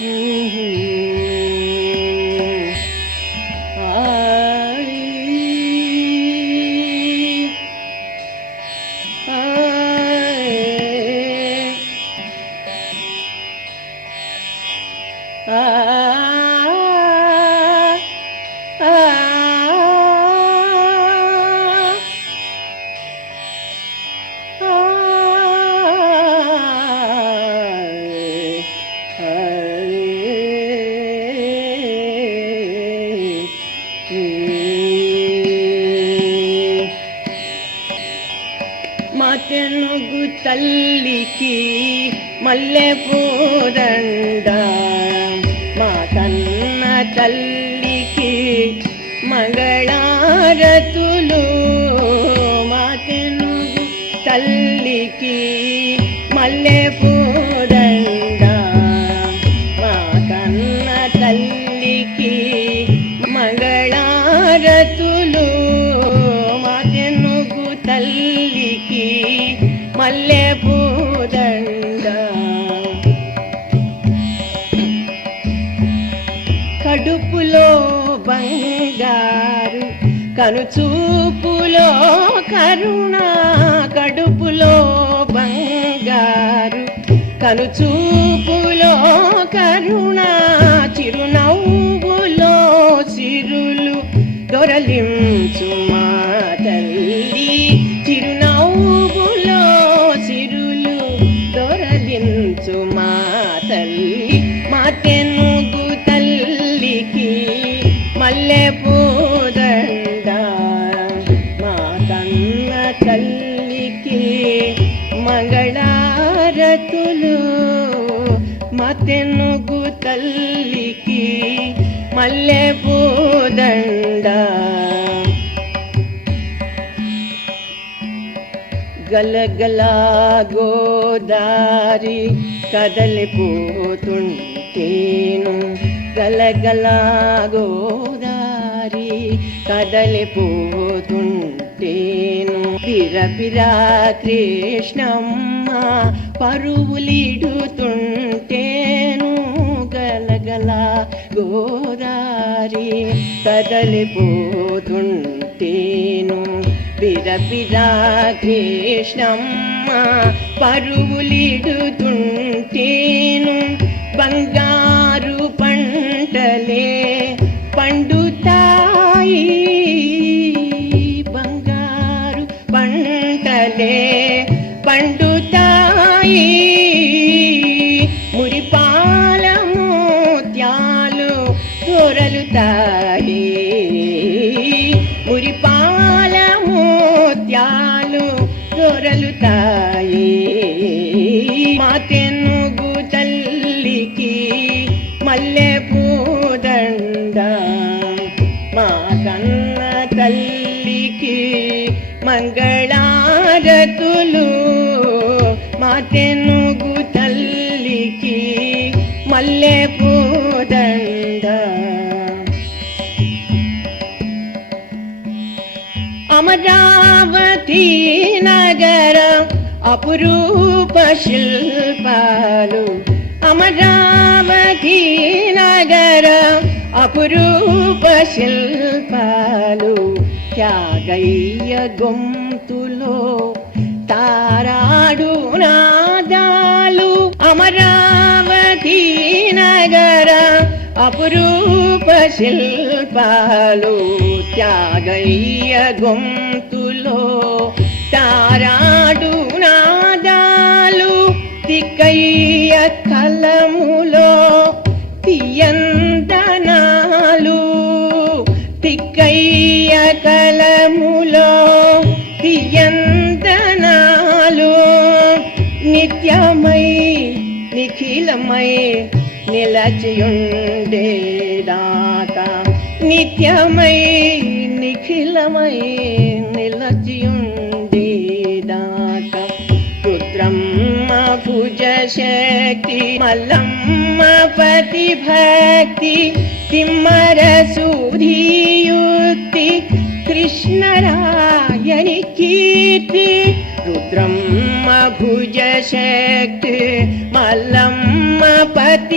మా తల్లికి మల్లె పూదండ. మా కన్న తల్లికి మగళారతులు. మా తెనుగు తల్లికి మల్లె పూదండ. మా కన్న తల్లికి మగళారతులు. కడుపులో బంగారు కనుచూపులో కరుణ కడుపులో బంగారు కనుచూపులో కరుణ చిరునవ్వులో సిరులు దొరలించు మంగళారతులు మా తల్లికి మల్లె పూదండ. గలగలా గోదారి కదలిపోతుంటేను. గలగలా గోదారి కదలిపోతుంటేను. బిరబిరా కృష్ణం పరువులిడుతుంటేను గలగల గోదారి కదలిపోతుంటేను. బిరబిరా కృష్ణమ్మ పరువులిడుతుంటేను బంగారు పంటలే పండుతా దొరలుతాయి మా తెనుగు తల్లికి మల్లె పూదండ. మా కన్న తల్లికి మంగళారతులు. మా తెనుగు తల్లికి మల్లె అమరావతి నగరం అపురూప శిల్పాలు. అమరావతి నగరం అపురూప శిల్పాలు. త్యాగయ్య గొంతులో తారాడు నాదాలు. అమరా అపురూప శిల్పాలు త్యాగయ్య గొంతులో తారాడు నాదాలు తిక్కయ్య కలములో తీయందనాలు తిక్కయ్య కలములో తీయందనాలు నిత్యమై నిఖిలమై నిలచియుండేదాకా నిత్యమై నిఖిలమై నిలచియుండేదాకా. రుద్రమ్మ భుజ శక్తి మల్లమ్మ పతి భక్తి తిమ్మర సూధియుక్తి కృష్ణరాయని కీర్తి. రుద్రమ్మ భుజ శక్తి